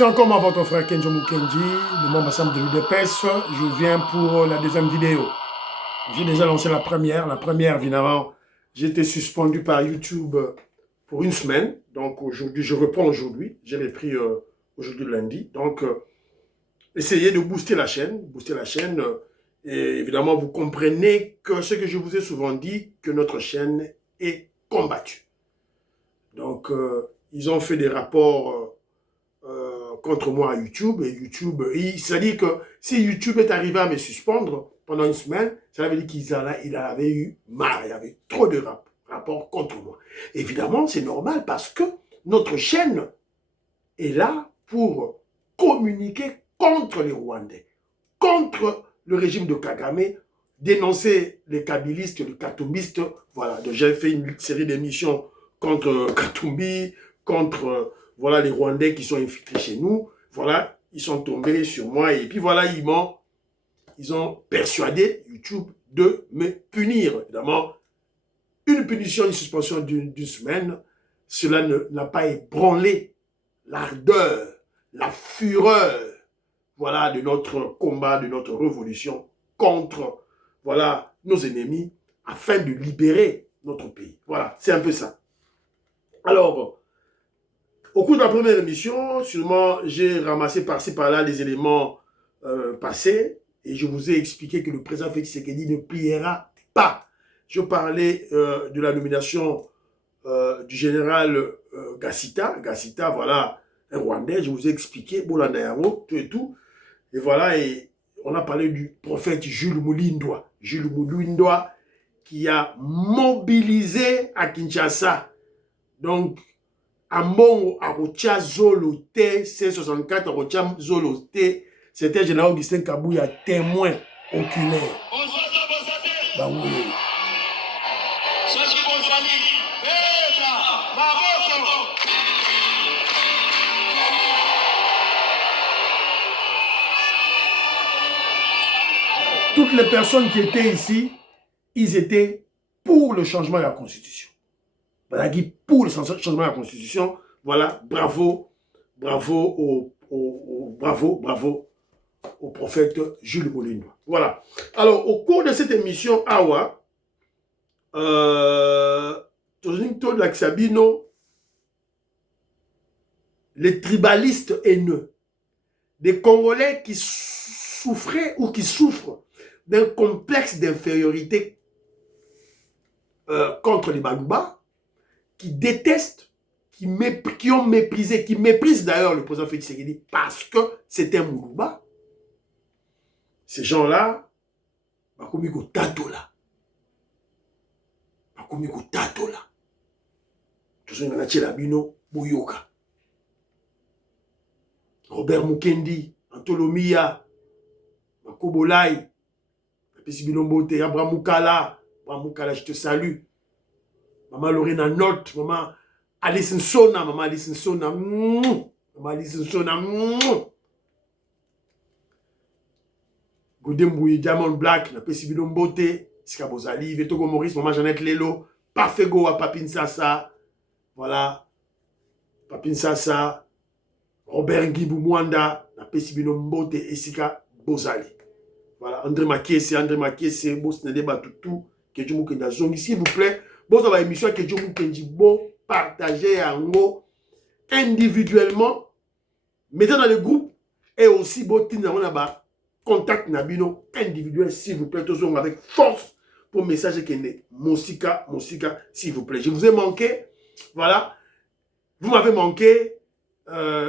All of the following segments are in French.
C'est encore moi, votre frère Kenzo Mukendi, le membre ensemble de l'UDPS. Je viens pour la deuxième vidéo. J'ai déjà lancé la première. La première, évidemment, j'ai été suspendu par YouTube pour une semaine. Donc aujourd'hui, je reprends aujourd'hui. J'ai repris aujourd'hui lundi. Donc, essayez de booster la chaîne. Et évidemment, vous comprenez que ce que je vous ai souvent dit, que notre chaîne est combattue. Donc, ils ont fait des rapports contre moi à YouTube. Et YouTube, c'est-à-dire que si YouTube est arrivé à me suspendre pendant une semaine, ça veut dire qu'il avait eu marre. Il y avait trop de rapports contre moi. Évidemment, c'est normal parce que notre chaîne est là pour communiquer contre les Rwandais, contre le régime de Kagame, dénoncer les kabylistes, les katumbistes. Voilà, j'ai fait une série d'émissions contre Katumbi, contre voilà les Rwandais qui sont infiltrés chez nous. Voilà, ils sont tombés sur moi et puis voilà, ils ont persuadé YouTube de me punir. Évidemment, une punition, une suspension d'une semaine, cela n'a pas ébranlé l'ardeur, la fureur, voilà, de notre combat, de notre révolution contre, voilà, nos ennemis, afin de libérer notre pays. Voilà, c'est un peu ça. Alors, au cours de la première émission, sûrement, j'ai ramassé par-ci, par-là les éléments passés, et je vous ai expliqué que le président Félix Tshisekedi ne pliera pas. Je parlais de la nomination du général Gassita. Gassita, voilà, un Rwandais, je vous ai expliqué, Bolandayamo, tout et tout. Et voilà, et on a parlé du prophète Jules Mulindwa. Jules Mulindwa qui a mobilisé à Kinshasa. Donc, Ambongo Arocha Zolote, C64 Arocha Zolote, c'était général Augustin Kabouya, témoin oculaire. Bah oui. Toutes les personnes qui étaient ici, ils étaient pour le changement de la Constitution. Voilà, pour le changement de la Constitution, voilà, bravo, bravo au prophète Jules Mulindwa. Voilà. Alors, au cours de cette émission, Awa, les tribalistes haineux, des Congolais qui souffraient ou qui souffrent d'un complexe d'infériorité contre les Baluba, qui détestent, qui ont méprisé, qui méprisent d'ailleurs le président Félix Tshisekedi parce que c'est un Moulouba. Ces gens-là, bakomiko tatola. Bakomiko tatola. Tous les gens bino boyoka. Robert Mukendi, Antolomia, Makobolai, Pesibilombote, Abraham Moukala, je te salue. Maman Lorena Note, maman Alice Nsona, maman Alice Nsona, maman Alice Nsona, Godembouye, Diamond Black, na Pesibilombote, Sikabozali, Vetogo Maurice, maman Jeannette Lelo, Parfego à Papin Sassa, voilà, Papin Sassa, Robert Ngibou Mwanda, na Pesibilombote, Esika Bozali. Voilà, André Makiese, Bosnede Batutu, Kedjumou Kendazongi, s'il vous plaît, bon, ça va émission Kedjumou Kendi, bon, partagez en haut, individuellement, mettez dans le groupe, et aussi, bon, contact Nabino, individuel, s'il vous plaît, tous avec force, pour message Kende, Mosika, s'il vous plaît. Je vous ai manqué, voilà, vous m'avez manqué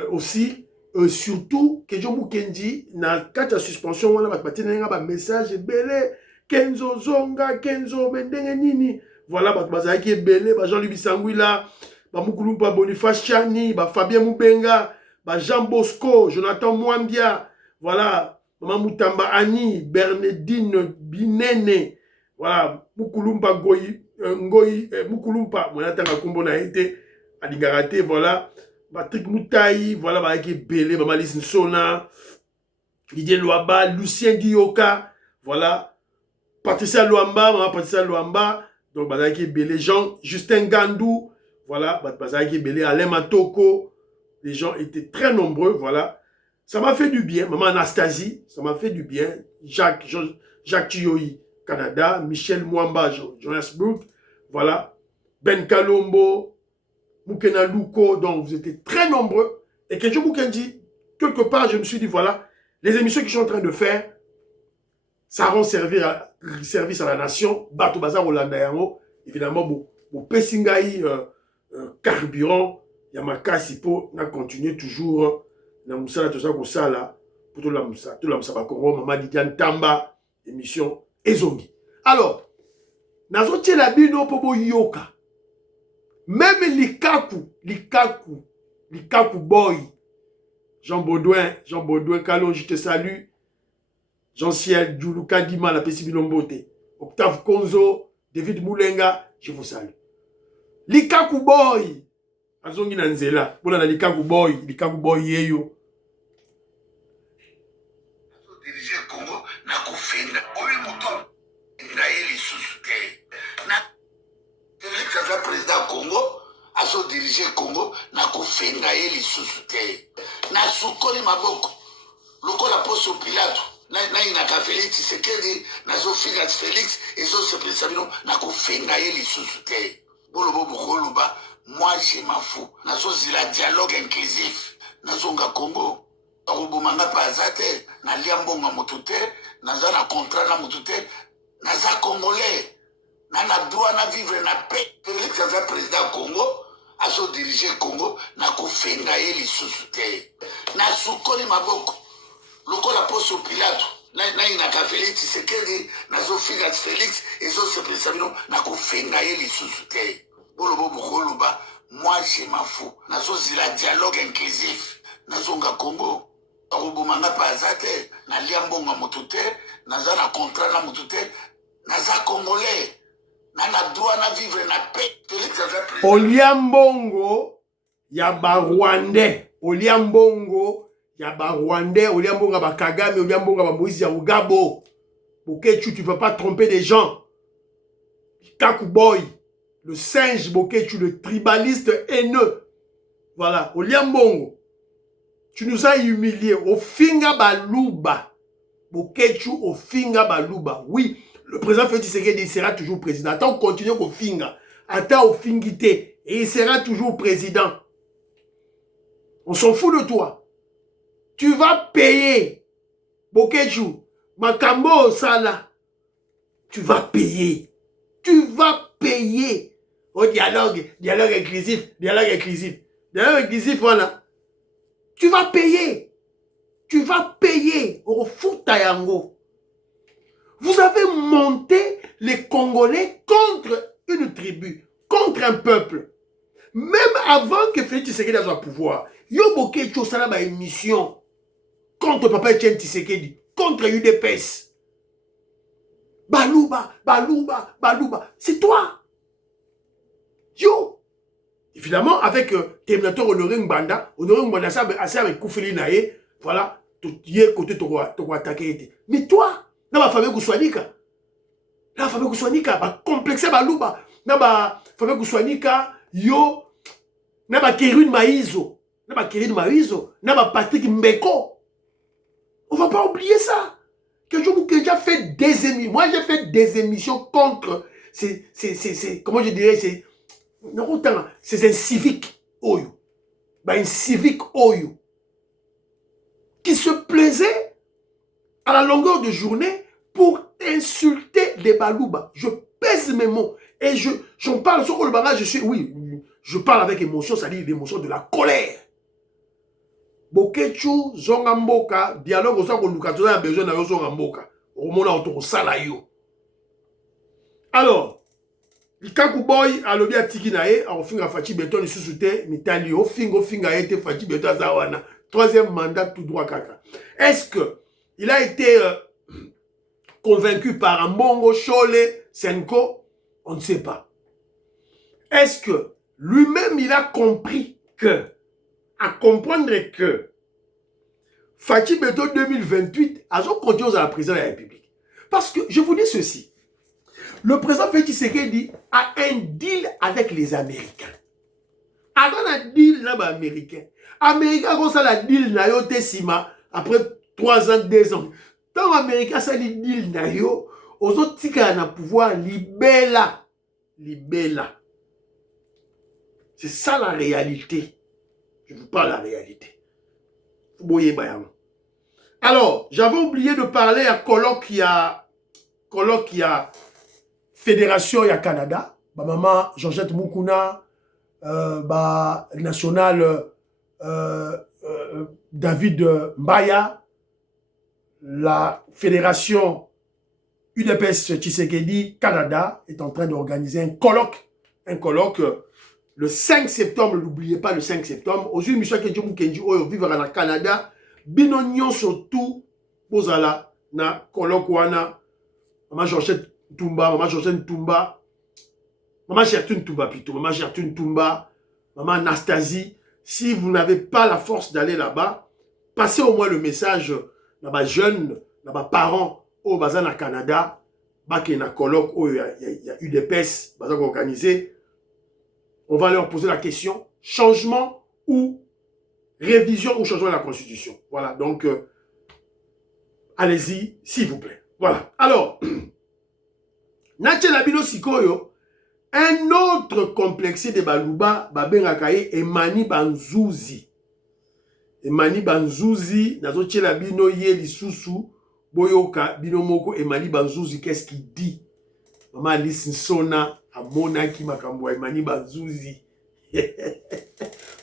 aussi. Surtout que je vous dis na kata suspension wana batine nga message belé Kenzo Zonga Kenzo mendenge nini voilà bazaki belé ba Jean-Louis Bisangwila ba Mukulumpa Boniface Chani ba Fabien Mubenga ba Jean Bosco Jonathan Mwandia voilà Maman Mutamba Annie Bernardine Binene voilà Mukulumpa Ngoyi Mukulumpa mona tanga kombo na été Alingarate voilà Patrick Moutaï, voilà, avec Belé, Maman Alice Nsona, Didier Luamba, Lucien Guyoka, voilà, Patricia Luamba, Maman Patricia Luamba, donc avec Belé, Jean, Justin Gandou, voilà, avec Belé, Alain Matoko, Les gens étaient très nombreux, voilà. Ça m'a fait du bien. Maman Anastasie, ça m'a fait du bien. Jacques Chioyi, Canada. Michel Mwamba, Johannesburg. Voilà. Ben Kalombo, Moukena Luko. Donc, vous étiez très nombreux. Et Kenjo Moukendi, quelque part, je me suis dit, voilà, les émissions que je suis en train de faire, ça rend service à la nation. Bato Bazar Olanda Yango. Évidemment, mon Pessingaï, carburant, Yamakasi, pour continuer toujours. Na musala toza ko sala pour tout la musaba Congo Mama Didiane Tamba émission ezongi. Alors nazo tiela bino po boyoka même likaku boy Jean Baudouin Kalon, je te salue. Jean-Ciel Djouluka Dima la pesi bilombote Octave Konzo David Moulenga, je vous salue. Likaku boy azongi na nzela bona na likaku boy yeyo diriger Congo na kufenda oyo muto na yeli susute na Félix président Congo aso diriger Congo na kufenda yeli susute na sukoli maboko lokola poso Pilato na inaka Félix Tshisekedi na zo Félix ezo se président na kufenda yeli susute bolobo bokoluba. Moi, je m'en fous. Nazo zila dialogue inclusif. Nazo nga Congo. Arubumanga pa azate. Na liambonga motute. Naza na contrat na motute. Naza Congolais. Na droit na vivre na paix. Félix aza président Congo. Azo diriger Congo. Na kufenga ye lisusu te. Na sukoli maboko. Lokola poso Pilato. Na inaka Félix Tshisekedi. Nazo Félix. Ezo se président na kufenga ye lisusu te. Moi, je m'en fous. Nazo zila dialogue inclusif. Nazo nga Congo. Arubumanga pa azate. Na liambonga motute. Naza na contrat na motute. Naza Congolais. Na droit na vivre na paix. Oliambongo ya ba Rwandais. Oliambongo ya ba Rwandais. Oliambongo ba Kagame. Oliambongo ba Moïse ya Ugabo. Bokechu, tu ne peux pas tromper des gens. Kakuboy. Le singe Bokechu, le tribaliste haineux. Voilà, Oliambongo. Tu nous as humiliés. Au Finga Baluba. Bokechu, au Finga Baluba. Oui, le président Félix Tshisekedi sera toujours président. Attends, on continue au Finga. Attends, au Fingite. Et il sera toujours président. On s'en fout de toi. Tu vas payer. Bokechu. Makambo Sala. Tu vas payer. Tu vas payer. Au dialogue inclusif, dialogue inclusif, voilà. Tu vas payer. Au Futayango. Vous avez monté les Congolais contre une tribu, contre un peuple. Même avant que Félix Tshisekedi soit au pouvoir, Yo Bokechu sala ba émission contre Papa Etienne Tshisekedi, contre UDPS. Baluba. C'est toi. Yo, évidemment, avec Terminator Honoré Mbanda, ça avec Koufeli Naye, voilà, tout y est côté tu attaquer. Mais toi, na ba famille Kouswanika, ba complexe Baluba, na ba famille Kouswanika, yo, na ba Kérine Maïzo, na ba Patrick Mbeko. On va pas oublier ça. Que j'ai déjà fait des émissions. Moi, j'ai fait des émissions contre comment je dirais, c'est un civique Oyo. Un civique Oyo. Qui se plaisait à la longueur de journée pour insulter les Balouba. Je pèse mes mots. Et j'en parle sur le bagage, je parle avec émotion, c'est-à-dire l'émotion de la colère. Bokechu, Zongamboka, dialogue au sein de Lukatoza a besoin de Zongamboka. Au moment où on s'en yo. Alors, Likaku boy a lobby à Tikinae, a offert à Fachi Beton, il se soutient, Mitali, au finga a été Fachi Beton Zawana. Troisième mandat tout droit kaka. Est-ce que il a été convaincu par Mbongo, Chole, Senko? On ne sait pas. Est-ce que lui-même il a compris que, à comprendre que Fachi Beton 2028 a continué à la présidence de la République? Parce que je vous dis ceci. Le président Félix Tshisekedi a un deal avec les Américains. Avant un deal là-bas américain, Américain comme ça la deal na yo te sima après 3 ans 2 ans tant Américain ça li deal na yo ozo tika na pouvoir libella c'est ça la réalité je vous parle la réalité boye bayam alors j'avais oublié de parler à colloque qui a fédération ya Canada ba maman Georgette Mukuna national David Mbaya, la fédération UDPS Tshisekedi Canada est en train d'organiser un colloque le 5 septembre, n'oubliez pas le 5 septembre. Aujourd'hui, Michel Kedjou Kenji Oyo vivra au Canada, binonion surtout, bozala na colloque wana, maman Georgette Tumba, maman Georgette Tumba, maman Gertrude Tumba plutôt, maman Gertrude Tumba, maman Anastasie. Si vous n'avez pas la force d'aller là-bas, passez au moins le message à ma jeune, à ma parents au bazar au Canada, qui est un colloque où il y a UDPS, bazar organisé. On va leur poser la question, changement ou révision ou changement de la Constitution. Voilà, donc allez-y, s'il vous plaît. Voilà. Alors, Nachelabino Sikoyo, un autre complexé de Baluba, Babengakaye, Emani Banzouzi. Emani Banzouzi, Nazo Tchelabino Yeli Susu, Boyoka, Binomoko, Emani Banzouzi, qu'est-ce qu'il dit? Maman Alice Sona, Amona qui Makambo, Emani Banzouzi.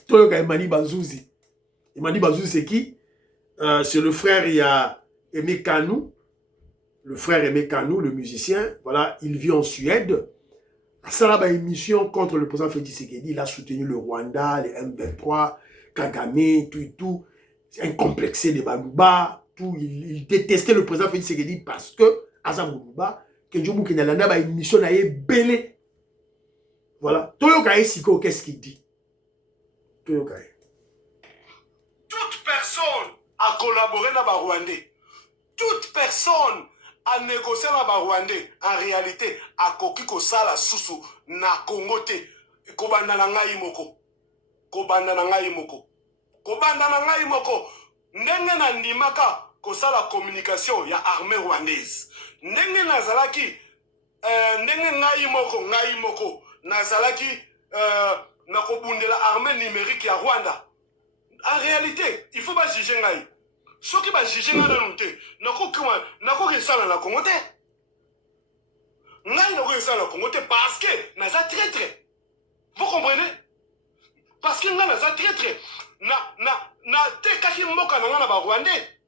Toyoka Emani Banzouzi. Emani Banzouzi, c'est qui? C'est le frère, il y a Aimé Kanou. Le frère Aimé Kanou, le musicien. Voilà, il vit en Suède. Ça a une émission contre le président Félix Tshisekedi. Il a soutenu le Rwanda, les M23, Kagame, tout et tout. C'est un complexé de Balouba. Tout. Il détestait le président Félix Tshisekedi parce que, Asa Balouba, Kenjoumou Kenalanda a une mission à belé. Voilà. Toyokaye Siko, qu'est-ce qu'il dit? Toyokaye. Toute personne a collaboré dans le Rwandais. Toute personne a négocié dans le Rwandais. En réalité, a koki ko sala susu na Congo te. Kobanda na ngai moko. Kobanda na ngai moko. Kobanda na ngai moko. Ndenge na ndimaka ko sala communication ya armée rwandaise. Ndenge nazalaki ndenge ngai moko nazalaki na kobundela armée numérique ya Rwanda. En réalité, il faut pas juger ngai. Ceux qui va juger ngai na nte, nako kesala na Congo te. Ngai nako kesala na Congo te parce que naza traître. Vous comprenez? Parce que ngai naza traître. Na te kaki mboka na ngai na ba Rwandais.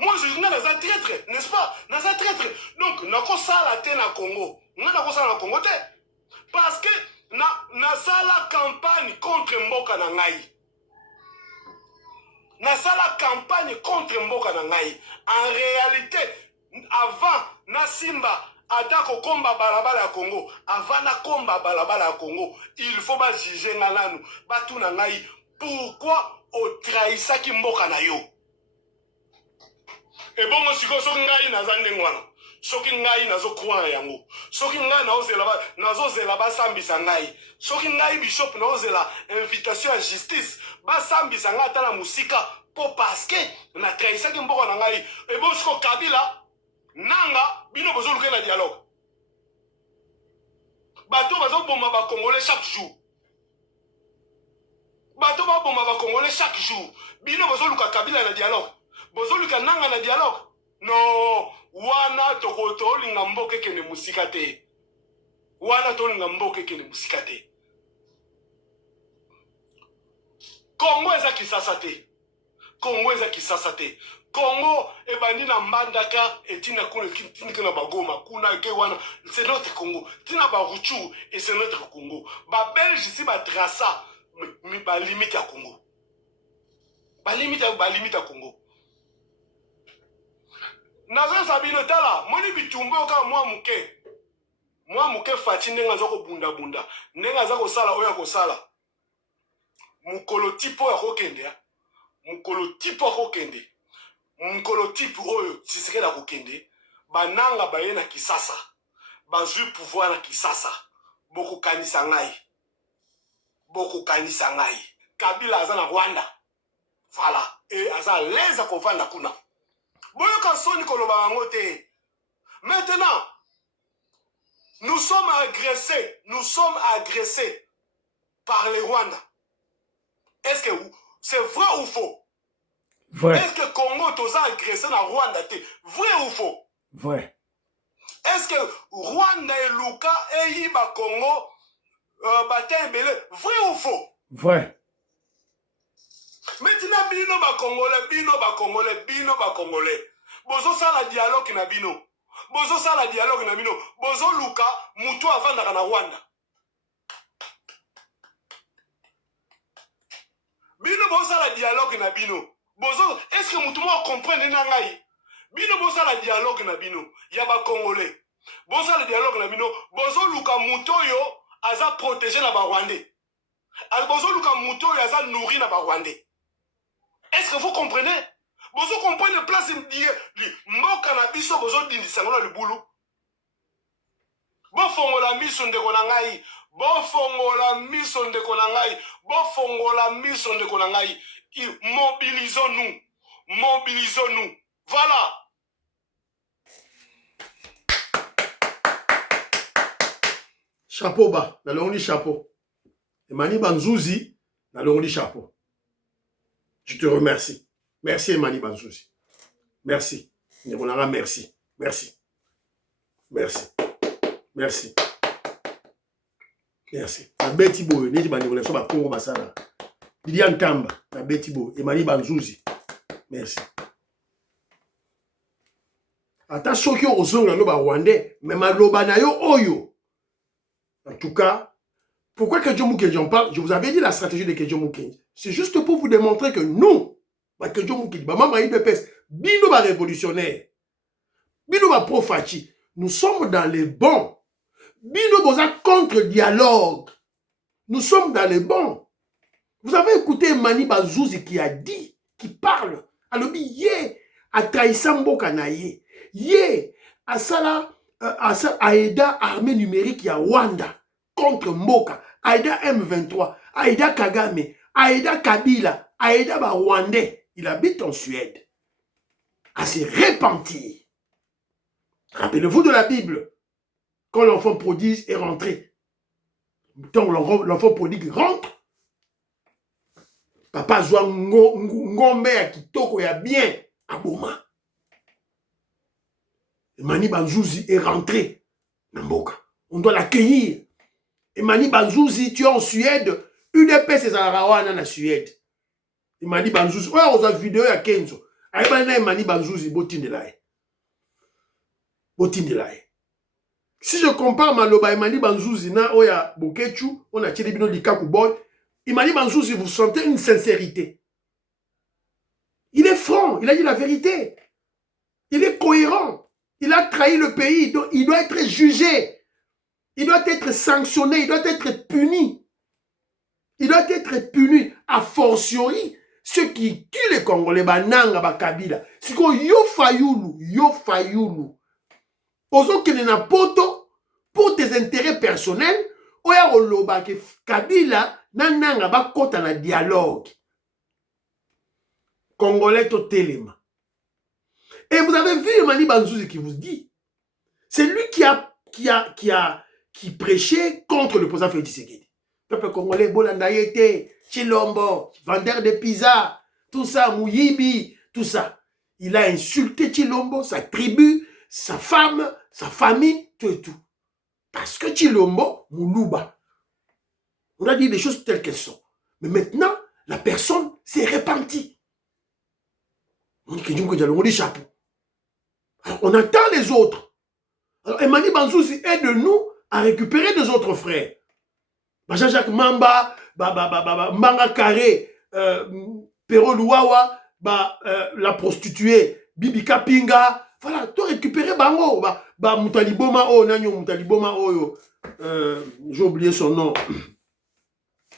Moi, je suis naza traître, n'est-ce pas? Naza traître. Donc, nako sala te na Congo. Ngai nako sala na Congo te. Parce que na sala campagne contre mboka na ngai. Na sala campagne contre mboka na ngai. En réalité, avant na simba atako komba balabala ya Congo, avant na komba balabala ya Congo, il faut ba juger ngananu, batu na ngai, pourquoi o trahissaki mboka na yo? Et bon, siko so ngai naza ndengwana. Soki ngai nazo croire yango. Soki ngai nazo zela ba sambisa ngai. Soki ngai bishop nazo zela invitation à justice. Ba sambisa ngai ta na musika po parce que na trahisa ki mboko na ngai. Et bon siko Kabila nanga bino bozo luka na dialogue. Bato bazo bomba ba Congolais chaque jour. Bato ba bomba ba Congolais chaque jour. Bino bozo luka Kabila na dialogue. Bozo luka nanga na dialogue. Non, wana to linga mboke kene musika te. Wana to linga mboke kene musika te. Congo eza kisasa te. Congo eza kisasa te. Congo ebandi na mbandaka etina kuna tina bagoma kuna ke wana c'est notre Congo. Tina ba Ruchu et c'est notre Congo. Ba Belge si ba trasa mi ba limite à Congo. Ba limite à Congo. Nazo sabino tala moni bitumbo ka mwa muke fati ndenga zoko bunda ndenga zako sala oya ko sala mukolo tipo ya kokende mukolo tipo kokende mukolo tipo oyo Tshisekedi kokende bananga baye na Kisasa bazui pouvoir na Kisasa boko kanisa ngai bokokanisa ngai Kabila aza na Rwanda voilà et aza leza kovanda kuna boyoka soni koloba bango te. Maintenant nous sommes agressés par les Rwandais. Est-ce que c'est vrai ou faux? Vrai. Est-ce que Congo toza agressé na Rwanda te? Vrai ou faux? Vrai. Est-ce que Rwanda et Luka et Yiba Congo Batembele? Vrai ou faux? Vrai. Maintenant bino ba Congolais. Bozo sala dialogue na bino. Bozo Luka mutu avanda na Rwanda. Bino bozo la dialogue na bino. Bozo, est-ce que mutu mo comprendre na ngai? Bino bozo la dialogue na bino. Ya ba Congolais. Bozo la dialogue na bino. Bozo Luka mutu yo aza protéger na ba Rwandais. Bozo Luka mutu yo aza nourri na ba Rwandais. Est-ce que vous comprenez? Bozo comprenez le place mboka na biso bozo dindisa ngona libulu. Bofongola miso ndeko na ngai. Bofongola miso ndeko na ngai. Mobilisons-nous. Voilà. Chapeau bas, dans le chapeau. Emani Banzouzi, dans le chapeau. Je te remercie. Merci Emani Banzouzi. Merci. Merci. Merci. Merci. Merci. Merci. Na Betibo, neti bango so ba Congo basala. Lilian Tamba, na Betibo, Emani Banzouzi. Merci. Ata soki ozonga no ba Rwandais, mais maloba na yo oyo. En tout cas, pourquoi Kedjo Mukendi en parle? Je vous avais dit la stratégie de Kedjo Mukendi. C'est juste pour vous démontrer que nous, Kedjo Mukendi, Maman IDPS, Bino ba révolutionnaire, Bino ba pro-Fachi, nous sommes dans les bons. Bino boza contre-dialogue. Nous sommes dans les bons. Vous avez écouté Mani Bazouzi qui a dit, qui parle, alobi yé, a Traïsambo Kanaye, yé, a Sala, Aïda armée numérique ya Rwanda contre Mboka, Aïda M23, Aïda Kagame, Aïda Kabila, Aïda ba Rwandais. Il habite en Suède. À se repentir. Rappelez-vous de la Bible. Quand l'enfant prodigue est rentré. Quand l'enfant prodigue rentre, papa zoa ngombe ya kitoko ya bien à Boma. Emani Banzouzi est rentré dans Mboka. On doit l'accueillir. Emani Banzouzi, tu es en Suède. UDPS c'est en Suède. Emani Banzouzi, ouais, on a une vidéo à Kenzo. Emani Banzouzi, botin de l'aïe. Si je compare Maloba Emani Banzouzi na Oya Bokechu, on a tiré bino Likaku Boy. Emani Banzouzi, vous sentez une sincérité. Il est franc, il a dit la vérité. Il est cohérent. Il a trahi le pays, donc il doit être jugé. Il doit être sanctionné, il doit être puni. Il doit être puni, a fortiori, ceux qui tuent les Congolais, Bananga, Bakabila. C'est quoi, yo fayulu. Ozo kenena poto, pour tes intérêts personnels, oya oloba ke Kabila, nananga bakota na dialogue. Congolais to telema. Et vous avez vu Emani Banzouzi qui vous dit, c'est lui qui prêchait contre le président Félix Tshisekedi. Peuple congolais, Bolandayete, Chilombo, vendeur de pizza, tout ça, Mouyibi, tout ça. Il a insulté Chilombo, sa tribu, sa femme, sa famille, tout et tout. Parce que Chilombo, Moulouba. On a dit les choses telles qu'elles sont. Mais maintenant, la personne s'est repentie. On dit chapeau. Alors, on attend les autres. Alors, Emani Banzouzi aide-nous à récupérer des autres frères. Jean-Jacques Mamba, Manga Carré, Pero Louawa, la prostituée, Bibi Kapinga. Voilà, tout récupérer Bango. Moutaliboma Oyo. J'ai oublié son nom.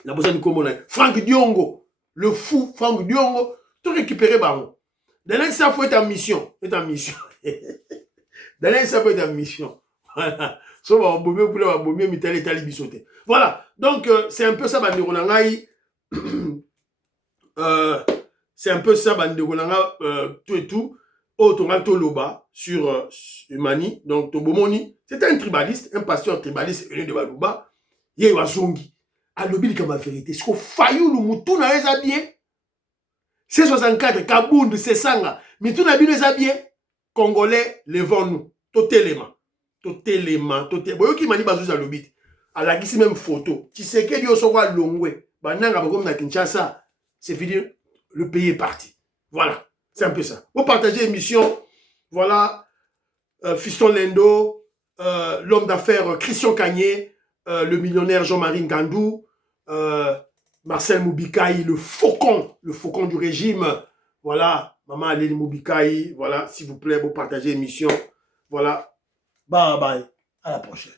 La bossane commune. Franck Diongo. Le fou Franck Diongo. Tout récupérer Bango. Daniel Safo est en mission. Daniel Safo est en mission. Voilà. Voilà, donc c'est un peu ça, c'est un peu ça, tout et tout. Autongato Loba sur Humani, donc Tobomoni, c'était un tribaliste, un pasteur tribaliste venu de Balouba. Il y a eu un zongi. À l'obili comme la vérité. Ce qu'on faillou le moutou n'a pas bien. C'est 64, Kabound, c'est Sanga. Mais tout n'a pas bien. Congolais, levons-nous. Totélément. Boyo qui m'a dit bazou à l'obili. À la guise même photo. Tu sais que Dieu sera longwe. Bananga comme na Kinshasa. C'est fini. Le pays est parti. Voilà. C'est un peu ça. Vous partagez l'émission. Voilà. Fiston Lendo. L'homme d'affaires Christian Cagné. Le millionnaire Jean-Marie Ngandou. Marcel Moubikaï, le faucon du régime. Voilà. Maman Alélie Moubikaï. Voilà. S'il vous plaît, vous partagez l'émission. Voilà. Bye bye. À la prochaine.